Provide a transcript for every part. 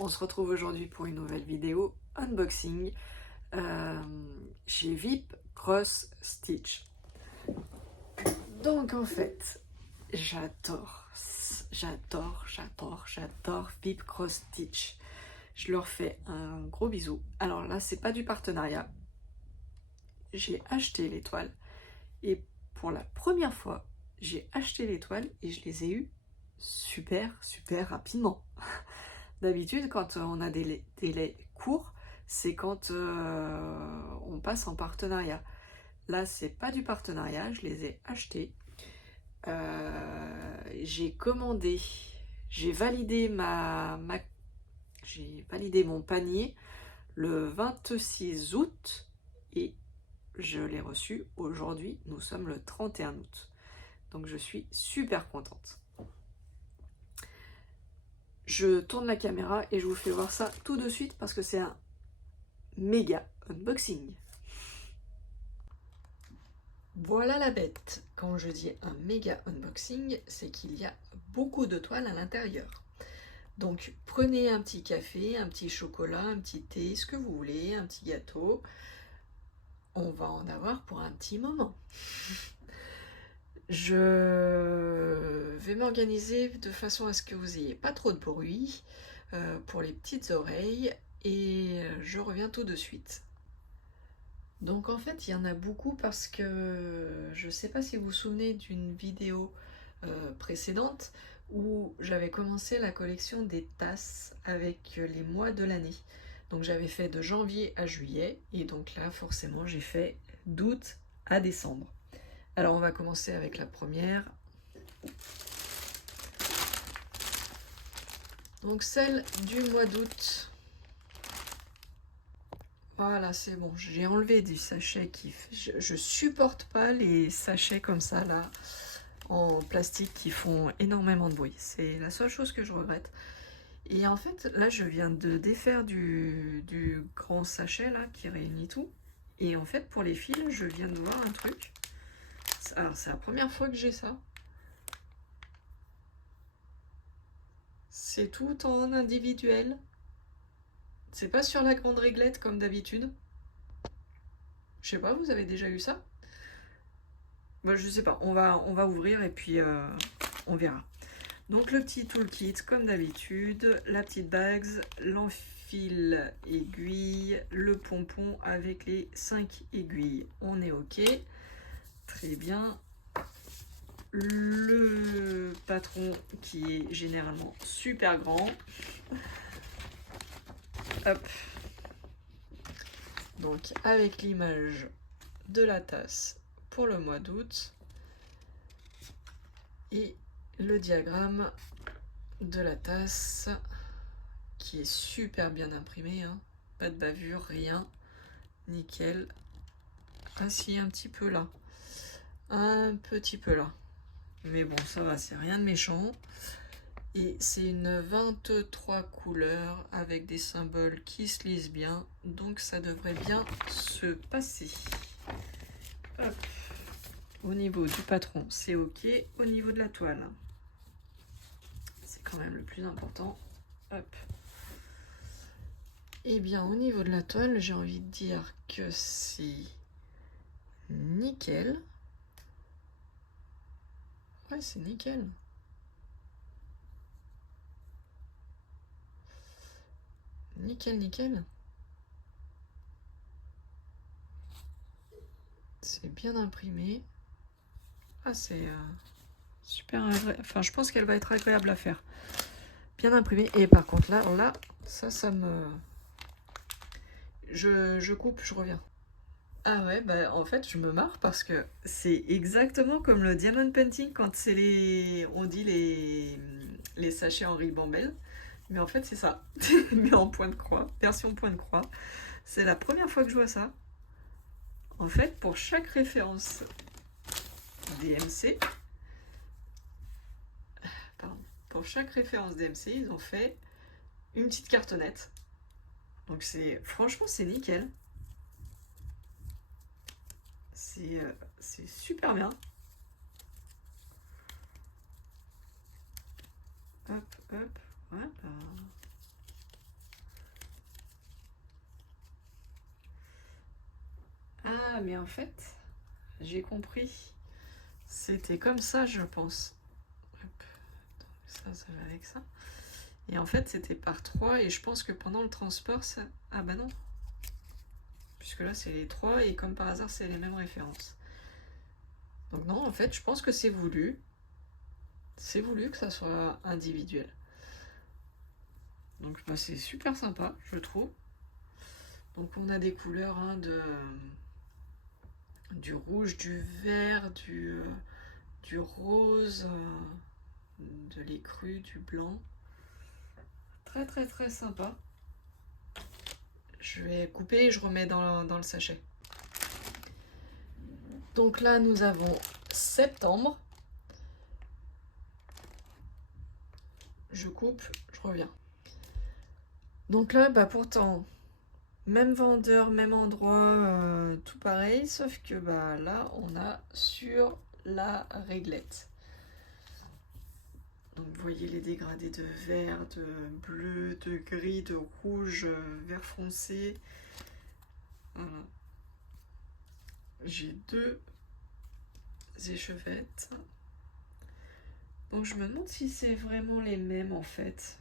on se retrouve aujourd'hui pour une nouvelle vidéo unboxing chez VIP Cross Stitch. Donc en fait, j'adore VIP Cross Stitch. Je leur fais un gros bisou. Alors là, c'est pas du partenariat. J'ai acheté les toiles et pour la première fois, j'ai acheté les toiles et je les ai eues super rapidement. D'habitude, quand on a des délais courts, c'est quand on passe en partenariat. Là, c'est pas du partenariat, je les ai achetés. J'ai commandé, j'ai validé j'ai validé mon panier le 26 août et je l'ai reçu aujourd'hui. Nous sommes le 31 août. Donc je suis super contente. Je tourne la caméra et je vous fais voir ça tout de suite parce que c'est un méga unboxing. Voilà la bête. Quand je dis un méga unboxing, c'est qu'il y a beaucoup de toiles à l'intérieur. Donc prenez un petit café, un petit chocolat, un petit thé, ce que vous voulez, un petit gâteau. On va en avoir pour un petit moment. Je vais m'organiser de façon à ce que vous n'ayez pas trop de bruit pour les petites oreilles et je reviens tout de suite. Donc en fait il y en a beaucoup parce que je ne sais pas si vous vous souvenez d'une vidéo précédente où j'avais commencé la collection des tasses avec les mois de l'année. Donc j'avais fait de janvier à juillet et donc là forcément j'ai fait d'août à décembre. Alors on va commencer avec la première. Donc celle du mois d'août. Voilà, c'est bon. J'ai enlevé du sachet qui... Je supporte pas les sachets comme ça là, en plastique qui font énormément de bruit. C'est la seule chose que je regrette. Et en fait, là, je viens de défaire du grand sachet là qui réunit tout. Et en fait, pour les fils, je viens de voir un truc. Alors, c'est la première fois que j'ai ça. C'est tout en individuel. C'est pas sur la grande réglette comme d'habitude. Je sais pas, vous avez déjà eu ça? Bah, je sais pas, on va ouvrir et puis on verra. Donc le petit toolkit comme d'habitude, la petite bague, l'enfil aiguille, le pompon avec les 5 aiguilles. On est ok. Très bien. Le patron qui est généralement super grand. Hop. Donc avec l'image de la tasse pour le mois d'août et le diagramme de la tasse qui est super bien imprimé, hein. Pas de bavure, rien, nickel. Ah si, un petit peu là, un petit peu là, mais bon ça va, c'est rien de méchant. Et c'est une 23 couleurs avec des symboles qui se lisent bien, donc ça devrait bien se passer. Hop. Au niveau du patron, c'est ok. Au niveau de la toile, c'est quand même le plus important. Hop. Et bien, au niveau de la toile, j'ai envie de dire que c'est nickel. Ouais, c'est nickel. Nickel, nickel. C'est bien imprimé. Ah, c'est super agréable. Enfin, je pense qu'elle va être agréable à faire. Bien imprimé. Et par contre, là, ça me... Je coupe, je reviens. Ah ouais, bah en fait, je me marre parce que c'est exactement comme le diamond painting quand c'est on dit les sachets en ribambelle. Mais en fait, c'est ça. Mais en point de croix, version point de croix. C'est la première fois que je vois ça. En fait, pour chaque référence DMC, pour chaque référence DMC, ils ont fait une petite cartonnette. Donc franchement, c'est nickel. C'est super bien. Hop, hop, voilà. Ah, mais en fait, j'ai compris. C'était comme ça, je pense. Hop. Ça va avec ça. Et en fait, c'était par 3. Et je pense que pendant le transport, ça... Ah bah non. Puisque là, c'est les 3. Et comme par hasard, c'est les mêmes références. Donc non, en fait, je pense que c'est voulu. C'est voulu que ça soit individuel. Donc bah, c'est super sympa, je trouve. Donc on a des couleurs hein, du rouge, du vert, du rose, de l'écru, du blanc. Très très très sympa. Je vais couper et je remets dans le sachet. Donc là nous avons septembre. Je coupe, je reviens. Donc là, bah pourtant, même vendeur, même endroit, tout pareil, sauf que bah là on a sur la réglette. Donc vous voyez les dégradés de vert, de bleu, de gris, de rouge, vert foncé. Voilà. J'ai 2 échevettes. Donc je me demande si c'est vraiment les mêmes en fait.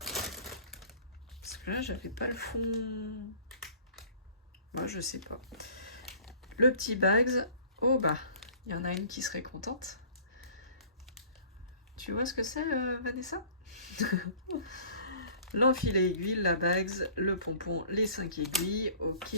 Parce que là j'avais pas le fond. Moi je sais pas. Le petit bags. Oh bah, il y en a une qui serait contente. Tu vois ce que c'est Vanessa? L'enfilet aiguille, la bags, le pompon, les 5 aiguilles. Ok.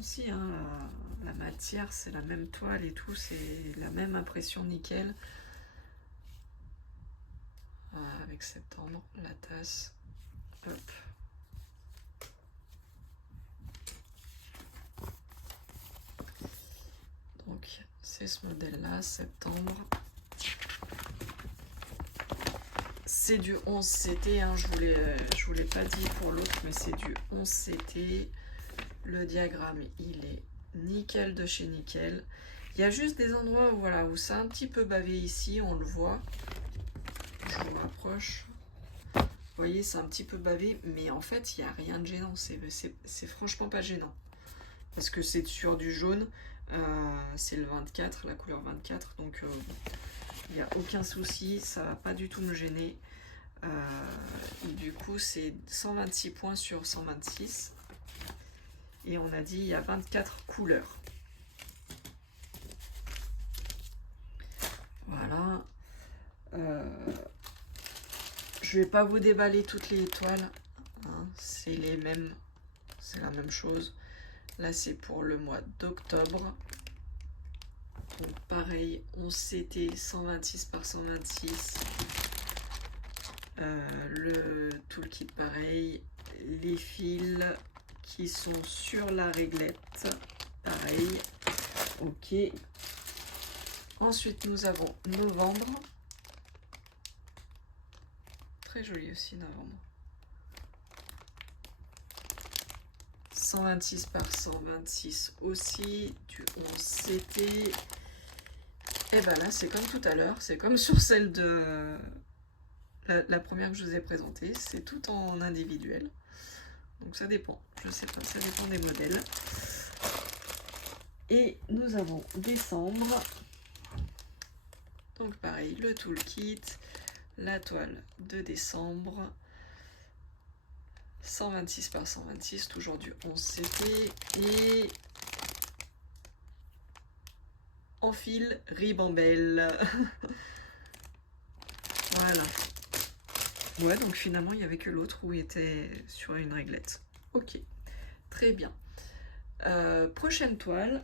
Aussi, hein, la matière, c'est la même toile et tout, c'est la même impression nickel. Avec septembre, la tasse. Hop. Donc, c'est ce modèle-là, septembre. C'est du 11 CT, hein, je vous l'ai pas dit pour l'autre, mais c'est du 11 CT. Le diagramme, il est nickel de chez nickel. Il y a juste des endroits où, voilà, où c'est un petit peu bavé ici, on le voit. Je vous rapproche. Vous voyez, c'est un petit peu bavé, mais en fait, il n'y a rien de gênant. C'est franchement pas gênant. Parce que c'est sur du jaune. C'est le 24, la couleur 24. Donc, il n'y a aucun souci. Ça va pas du tout me gêner. Du coup, c'est 126 points sur 126. Et on a dit il y a 24 couleurs. Voilà. Je vais pas vous déballer toutes les étoiles. Hein, c'est les mêmes. C'est la même chose. Là, c'est pour le mois d'octobre. Donc, pareil, 11 CT, 126 par 126. Le toolkit, pareil. Les fils qui sont sur la réglette, pareil. Ok. Ensuite, nous avons novembre. Très joli aussi, novembre. 126 par 126 aussi, du 11 CT. Et ben là, c'est comme tout à l'heure, c'est comme sur celle de la première que je vous ai présentée, c'est tout en individuel. Donc ça dépend, je sais pas, ça dépend des modèles. Et nous avons décembre. Donc pareil, le toolkit, la toile de décembre. 126 par 126, toujours du 11 CT. Et en fil ribambelle. Voilà. Ouais, donc finalement, il n'y avait que l'autre où il était sur une réglette. Ok, très bien. Prochaine toile.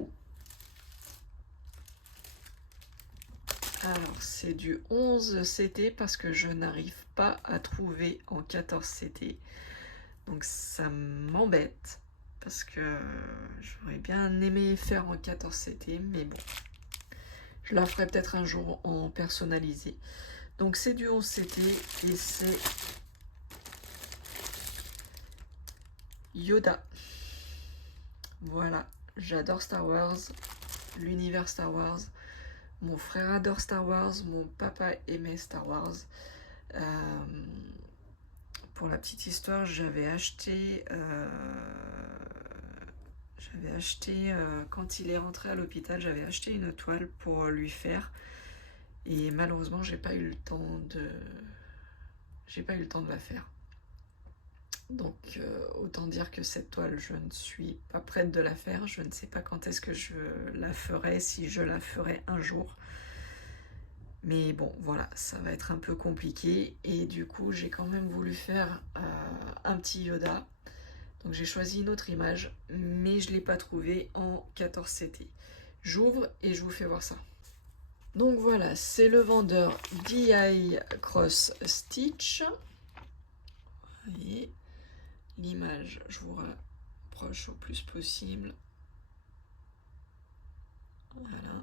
Alors, c'est du 11 CT parce que je n'arrive pas à trouver en 14 CT. Donc, ça m'embête parce que j'aurais bien aimé faire en 14 CT, mais bon. Je la ferai peut-être un jour en personnalisé. Donc, c'est du 11 CT et c'est Yoda. Voilà, j'adore Star Wars, l'univers Star Wars. Mon frère adore Star Wars, mon papa aimait Star Wars. pour la petite histoire, j'avais acheté quand il est rentré à l'hôpital, j'avais acheté une toile pour lui faire. Et malheureusement, j'ai pas eu le temps de la faire. Donc autant dire que cette toile, je ne suis pas prête de la faire. Je ne sais pas quand est-ce que je la ferai, si je la ferai un jour. Mais bon, voilà, ça va être un peu compliqué. Et du coup, j'ai quand même voulu faire un petit Yoda. Donc j'ai choisi une autre image, mais je ne l'ai pas trouvée en 14CT. J'ouvre et je vous fais voir ça. Donc voilà, c'est le vendeur DI Cross Stitch. Vous voyez, l'image, je vous rapproche au plus possible. Voilà.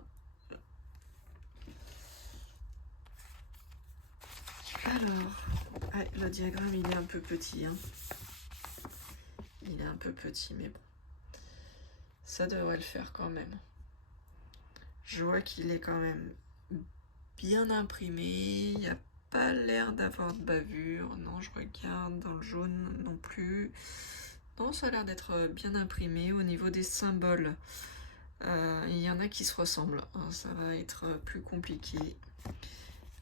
Alors, le diagramme, il est un peu petit. Hein. Il est un peu petit, mais bon. Ça devrait le faire quand même. Je vois qu'il est quand même bien imprimé. Il n'y a pas l'air d'avoir de bavure. Non, je regarde dans le jaune non plus. Non, ça a l'air d'être bien imprimé. Au niveau des symboles, il y en a qui se ressemblent. Alors, ça va être plus compliqué.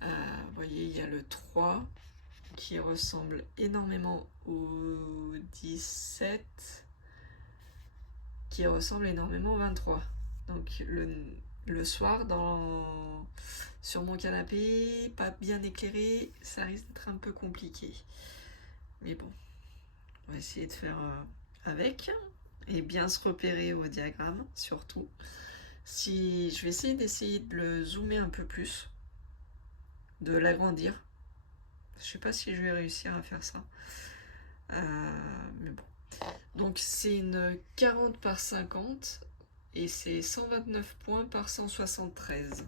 Vous voyez, il y a le 3 qui ressemble énormément au 17, qui ressemble énormément au 23. Donc le soir, sur mon canapé, pas bien éclairé, ça risque d'être un peu compliqué. Mais bon, on va essayer de faire avec, et bien se repérer au diagramme, surtout. Je vais essayer de le zoomer un peu plus, de l'agrandir. Je sais pas si je vais réussir à faire ça. Mais bon. Donc c'est une 40 par 50 et c'est 129 points par 173.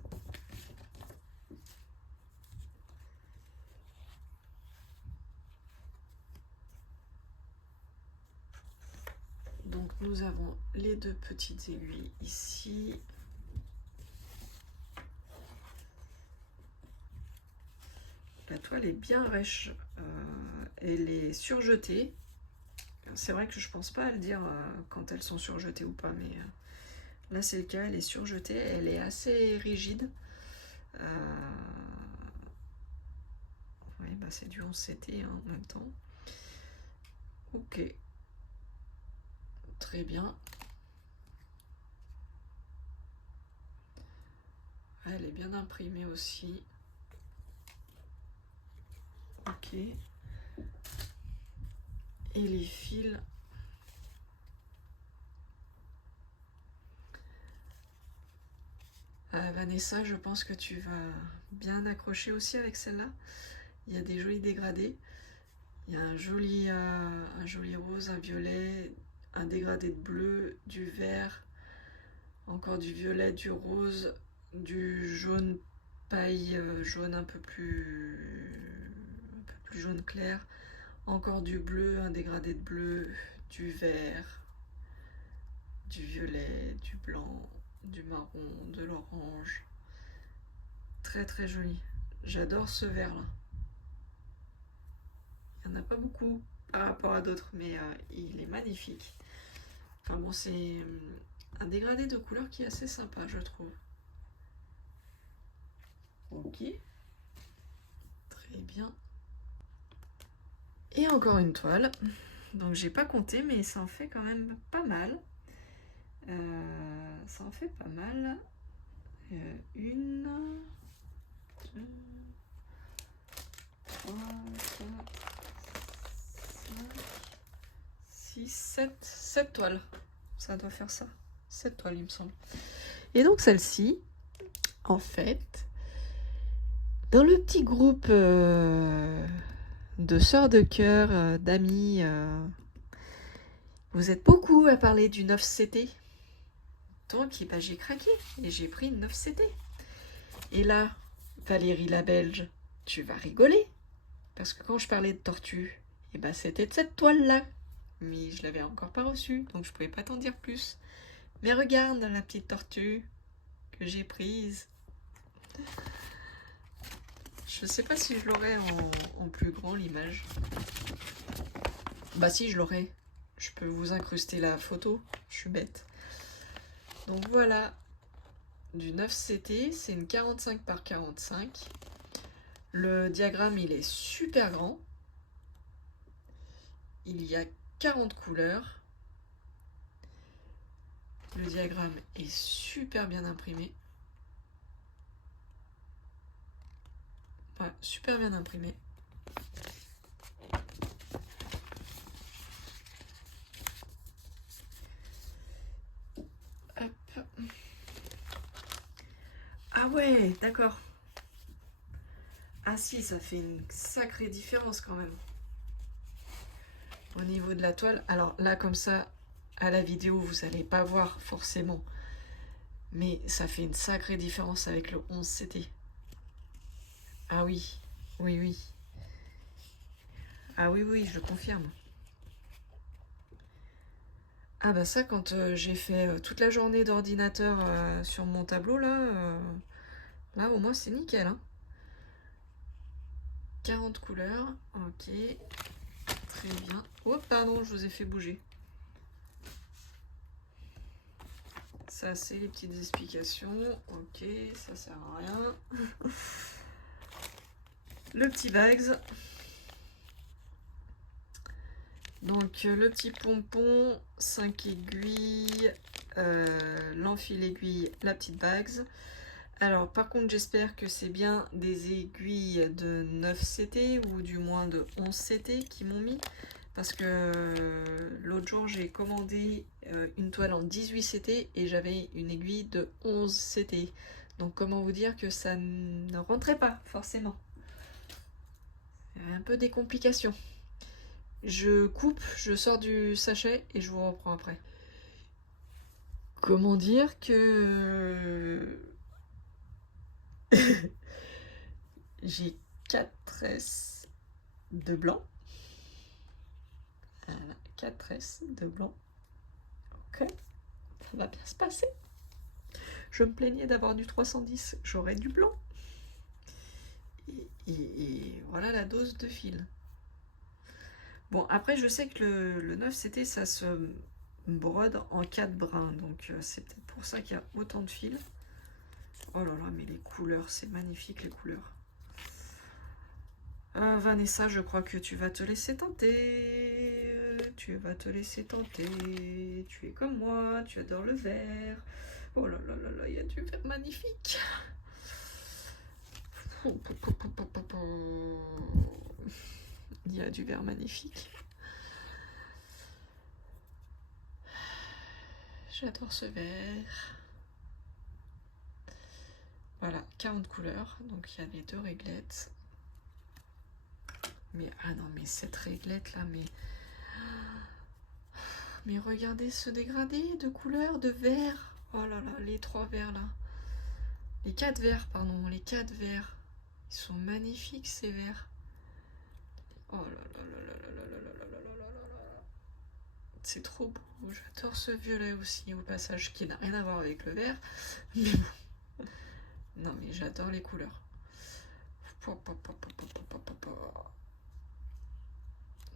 Donc nous avons les deux petites aiguilles ici. La toile est bien rêche, elle est surjetée. C'est vrai que je pense pas à le dire quand elles sont surjetées ou pas, mais là c'est le cas, elle est surjetée, elle est assez rigide. Oui, bah c'est du 11CT hein, en même temps. Ok. Très bien. Elle est bien imprimée aussi. Ok. Et les fils. Vanessa, je pense que tu vas bien accrocher aussi avec celle-là. Il y a des jolis dégradés. Il y a un joli rose, un violet, un dégradé de bleu, du vert, encore du violet, du rose, du jaune paille, jaune un peu plus jaune clair, encore du bleu, un dégradé de bleu, du vert, du violet, du blanc, du marron, de l'orange. Très très joli. J'adore ce vert là. Il n'y en a pas beaucoup par rapport à d'autres, mais il est magnifique. Enfin bon, c'est un dégradé de couleur qui est assez sympa, je trouve. Ok. Très bien. Et encore une toile. Donc j'ai pas compté, mais ça en fait quand même pas mal. Ça en fait pas mal. Une, deux, trois, quatre, 6, 7 toiles. Ça doit faire ça. 7 toiles, il me semble. Et donc celle-ci, en fait, dans le petit groupe de sœurs de cœur, d'amis, vous êtes beaucoup à parler du 9CT. Donc bah, j'ai craqué et j'ai pris une 9CT. Et là, Valérie la Belge, tu vas rigoler. Parce que quand je parlais de tortue, et bah c'était de cette toile-là. Mais je l'avais encore pas reçue, donc je pouvais pas t'en dire plus. Mais regarde la petite tortue que j'ai prise. Je sais pas si je l'aurai en plus grand l'image. Bah si, je l'aurai. Je peux vous incruster la photo. Je suis bête. Donc voilà, du 9CT, c'est une 45 par 45. Le diagramme, il est super grand. Il y a 40 couleurs. Le diagramme est super bien imprimé. Voilà, super bien imprimé. Hop. Ah ouais, d'accord. Ah si, ça fait une sacrée différence quand même. Au niveau de la toile, alors là comme ça, à la vidéo, vous n'allez pas voir forcément. Mais ça fait une sacrée différence avec le 11CT. Ah oui, oui, oui. Ah oui, oui, je confirme. Ah bah ça, quand j'ai fait toute la journée d'ordinateur sur mon tableau, là au moins c'est nickel. Hein. 40 couleurs, ok, très bien. Oh pardon, je vous ai fait bouger. Ça c'est les petites explications, ok, ça sert à rien. Le petit bags. Donc le petit pompon, 5 aiguilles, l'enfil aiguille, la petite bags. Alors par contre j'espère que c'est bien des aiguilles de 9CT ou du moins de 11CT qui m'ont mis. Parce que l'autre jour j'ai commandé une toile en 18CT et j'avais une aiguille de 11CT. Donc comment vous dire que ça ne rentrait pas forcément. Il y avait un peu des complications. Je coupe, je sors du sachet et je vous reprends après. Comment dire que j'ai 4 tresses de blanc. Voilà, 4 tresses de blanc. Ok, ça va bien se passer. Je me plaignais d'avoir du 310, j'aurais du blanc. Et voilà la dose de fil. Bon, après, je sais que le 9CT, ça se brode en 4 brins. Donc, c'est peut-être pour ça qu'il y a autant de fils. Oh là là, mais les couleurs, c'est magnifique, les couleurs. Vanessa, je crois que tu vas te laisser tenter. Tu vas te laisser tenter. Tu es comme moi, tu adores le vert. Oh là là là là, il y a du vert magnifique. Il y a du vert magnifique. J'adore ce vert. Voilà, 40 couleurs. Donc il y a les 2 réglettes. Mais ah non, mais cette réglette là, mais regardez ce dégradé de couleurs, de vert. Oh là là, les 3 verts là. Les 4 verts, pardon, les 4 verts. Ils sont magnifiques ces verts. Oh là là là là là là là là là là là là. C'est trop beau. J'adore ce violet aussi au passage qui n'a rien à voir avec le vert. Mais bon. Non mais j'adore les couleurs.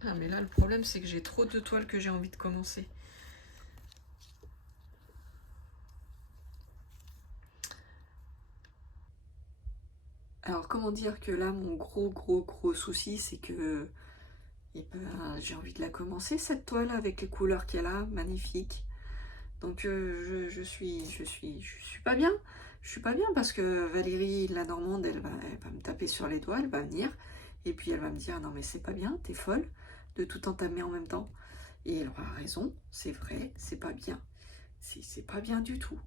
Ah mais là le problème c'est que j'ai trop de toiles que j'ai envie de commencer. Alors comment dire que là mon gros souci c'est que j'ai envie de la commencer cette toile avec les couleurs qu'elle a, magnifique. Donc je suis pas bien. Je suis pas bien parce que Valérie la Normande elle va me taper sur les doigts, elle va venir et puis elle va me dire non mais c'est pas bien, t'es folle de tout entamer en même temps. Et elle aura raison, c'est vrai, c'est pas bien. C'est pas bien du tout.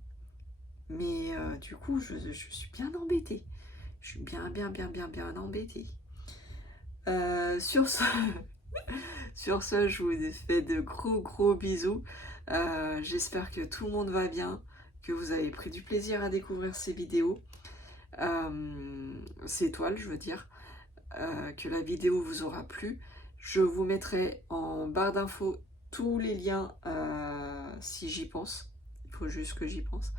Mais du coup, je suis bien embêtée. Je suis bien embêtée. Sur ce, sur ce, je vous fais de gros bisous. J'espère que tout le monde va bien, que vous avez pris du plaisir à découvrir ces vidéos. Ces toiles, je veux dire. Que la vidéo vous aura plu. Je vous mettrai en barre d'infos tous les liens si j'y pense. Il faut juste que j'y pense.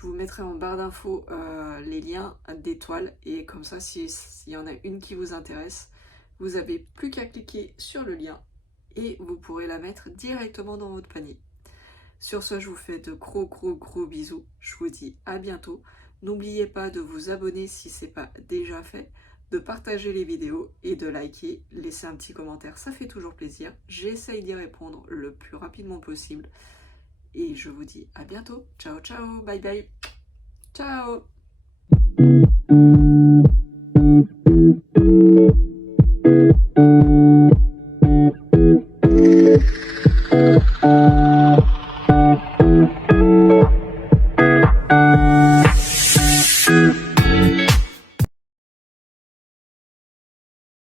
Je vous mettrai en barre d'infos les liens d'étoiles et comme ça, s'il y en a une qui vous intéresse, vous n'avez plus qu'à cliquer sur le lien et vous pourrez la mettre directement dans votre panier. Sur ce, je vous fais de gros bisous. Je vous dis à bientôt. N'oubliez pas de vous abonner si ce n'est pas déjà fait, de partager les vidéos et de liker, laisser un petit commentaire, ça fait toujours plaisir. J'essaye d'y répondre le plus rapidement possible. Et je vous dis à bientôt. Ciao, ciao, bye bye. Ciao.